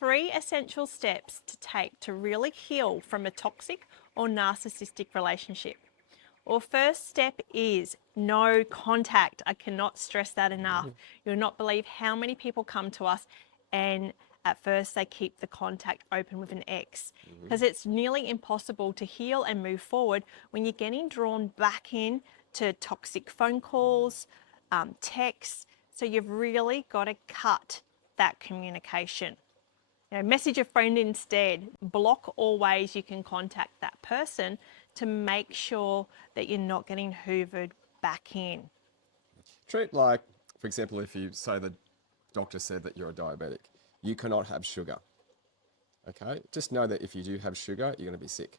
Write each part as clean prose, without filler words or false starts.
3 essential steps to take to really heal from a toxic or narcissistic relationship. Well, first step is no contact. I cannot stress that enough. You'll not believe how many people come to us and at first they keep the contact open with an ex because it's nearly impossible to heal and move forward when you're getting drawn back in to toxic phone calls, texts. So you've really got to cut that communication. Message a friend instead. Block all ways you can contact that person to make sure that you're not getting hoovered back in. Treat like, for example, if you say the doctor said that you're a diabetic, you cannot have sugar. Okay, just know that if you do have sugar, you're going to be sick.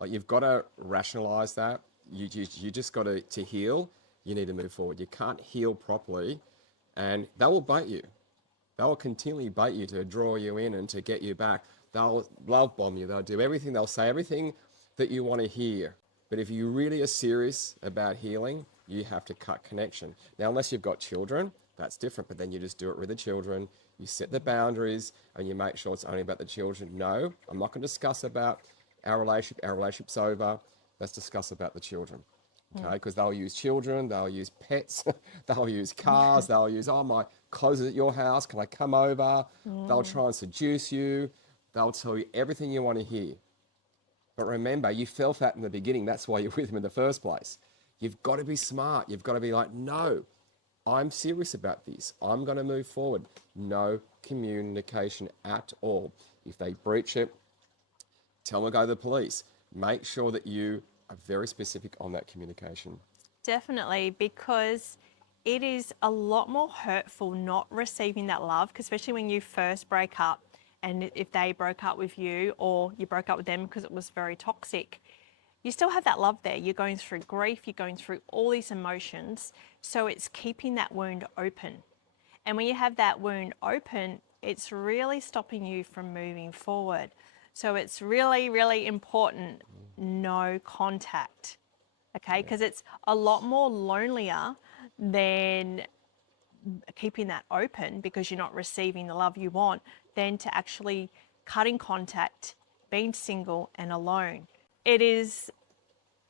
Like you've got to rationalize that. You just got to heal. You need to move forward. You can't heal properly, and they will bite you. They will continually bait you to draw you in and to get you back. They'll love bomb you. They'll do everything. They'll say everything that you want to hear. But if you really are serious about healing, you have to cut connection. Now, unless you've got children, that's different. But then you just do it with the children. You set the boundaries and you make sure it's only about the children. No, I'm not going to discuss about our relationship. Our relationship's over. Let's discuss about the children. Okay, because they'll use children, they'll use pets, they'll use cars, they'll use, oh, my clothes are at your house, can I come over? They'll try and seduce you, they'll tell you everything you want to hear. But remember, you felt that in the beginning, that's why you're with them in the first place. You've got to be smart, you've got to be like, no, I'm serious about this, I'm going to move forward. No communication at all. If they breach it, tell them to go to the police. Make sure that you are very specific on that communication. Definitely, because it is a lot more hurtful not receiving that love, especially when you first break up and if they broke up with you or you broke up with them because it was very toxic. You still have that love there. You're going through grief, you're going through all these emotions. So it's keeping that wound open. And when you have that wound open, it's really stopping you from moving forward. So it's really, really important, no contact, okay? Because it's a lot more lonelier than keeping that open because you're not receiving the love you want than to actually cutting contact, being single and alone. It is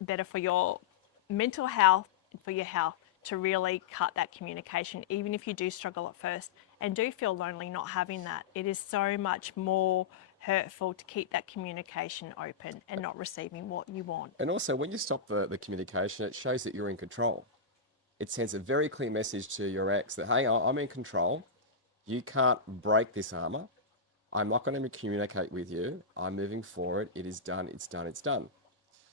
better for your mental health and for your health to really cut that communication, even if you do struggle at first and do feel lonely not having that. It is so much more hurtful to keep that communication open and not receiving what you want. And also, when you stop the communication, it shows that you're in control. It sends a very clear message to your ex that, hey, I'm in control. You can't break this armor. I'm not going to communicate with you. I'm moving forward. It is done. It's done. It's done.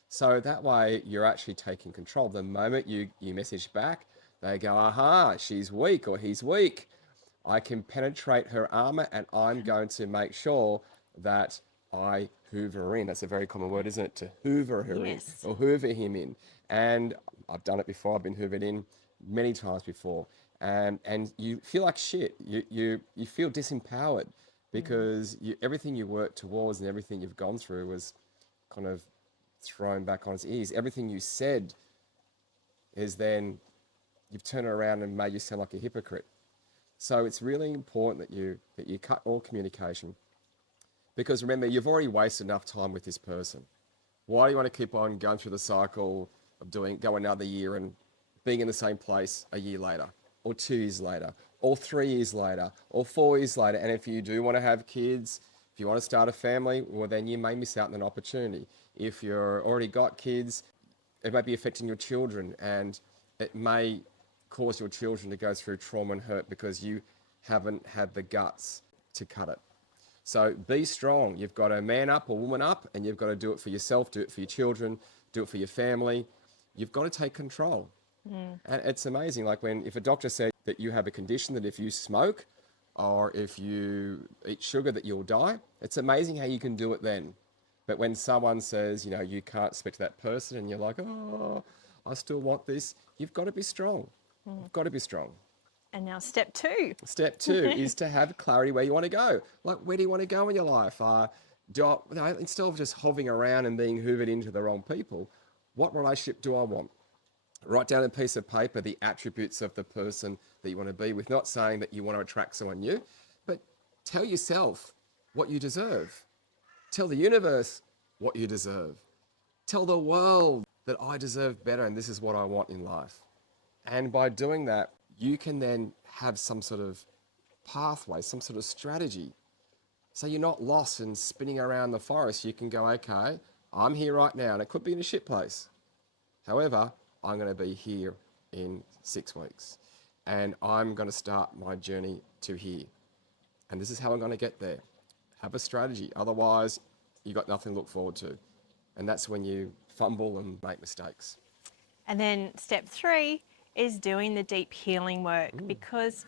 So that way, you're actually taking control. The moment you message back, they go, aha, she's weak or he's weak. I can penetrate her armor and I'm going to make sure that I hoover her in. That's a very common word, isn't it? To hoover her in Yes. or hoover him in. And I've done it before. I've been hoovered in many times before. And you feel like shit. You feel disempowered because everything you worked towards and everything you've gone through was kind of thrown back on its ears. Everything you said is then you've turned it around and made you sound like a hypocrite. So it's really important that you cut all communication, because remember, you've already wasted enough time with this person. Why do you want to keep on going through the cycle of go another year and being in the same place a year later, or 2 years later, or 3 years later, or 4 years later? And if you do want to have kids, if you want to start a family, well, then you may miss out on an opportunity. If you're already got kids, it may be affecting your children, and it may cause your children to go through trauma and hurt because you haven't had the guts to cut it. So be strong. You've got to man up or woman up, and you've got to do it for yourself, do it for your children, do it for your family. You've got to take control. And it's amazing, like if a doctor said that you have a condition that if you smoke or if you eat sugar that you'll die, it's amazing how you can do it then. But when someone says, you can't speak to that person and you're like, oh, I still want this, you've got to be strong. You've got to be strong. And now step 2. Step 2 is to have clarity where you want to go. Like, where do you want to go in your life? Instead of just hovering around and being hoovered into the wrong people, what relationship do I want? Write down on a piece of paper the attributes of the person that you want to be with. Not saying that you want to attract someone new, but tell yourself, what you deserve. Tell the universe what you deserve. Tell the world that I deserve better and this is what I want in life. And by doing that, you can then have some sort of pathway, some sort of strategy. So you're not lost and spinning around the forest. You can go, okay, I'm here right now, and it could be in a shit place. However, I'm going to be here in 6 weeks, and I'm going to start my journey to here. And this is how I'm going to get there. Have a strategy. Otherwise, you got nothing to look forward to. And that's when you fumble and make mistakes. And then step 3 is doing the deep healing work, because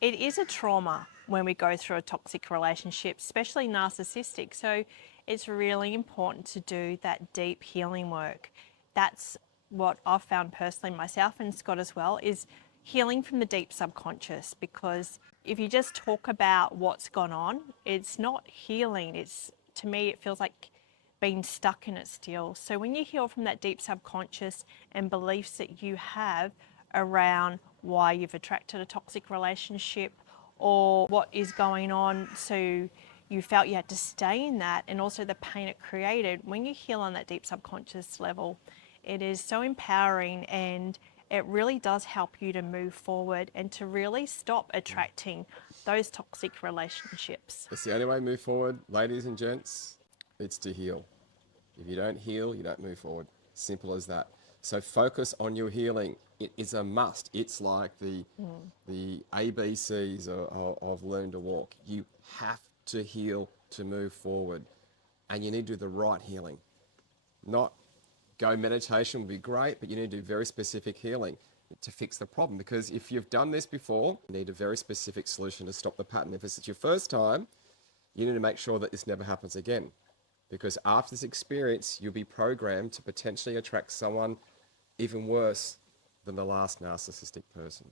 it is a trauma when we go through a toxic relationship, especially narcissistic. So it's really important to do that deep healing work. That's what I've found personally myself, and Scott as well, is healing from the deep subconscious. Because if you just talk about what's gone on, it's not healing. It's, to me, it feels like being stuck in it still. So when you heal from that deep subconscious and beliefs that you have around why you've attracted a toxic relationship or what is going on, so you felt you had to stay in that, and also the pain it created, when you heal on that deep subconscious level, it is so empowering, and it really does help you to move forward and to really stop attracting those toxic relationships. It's the only way to move forward, ladies and gents. It's to heal. If you don't heal, you don't move forward. Simple as that. So focus on your healing. It is a must. It's like the ABCs of learn to walk. You have to heal to move forward, and you need to do the right healing. Not go meditation would be great, but you need to do very specific healing to fix the problem. Because if you've done this before, you need a very specific solution to stop the pattern. If it's your first time, you need to make sure that this never happens again. Because after this experience, you'll be programmed to potentially attract someone even worse than the last narcissistic person.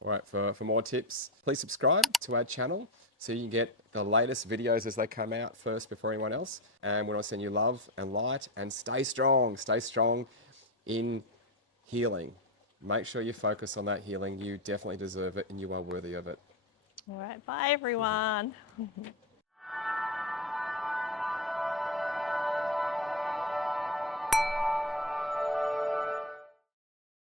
All right, for more tips, please subscribe to our channel so you can get the latest videos as they come out first before anyone else. And we want to send you love and light, and stay strong in healing. Make sure you focus on that healing. You definitely deserve it, and you are worthy of it. All right, bye everyone.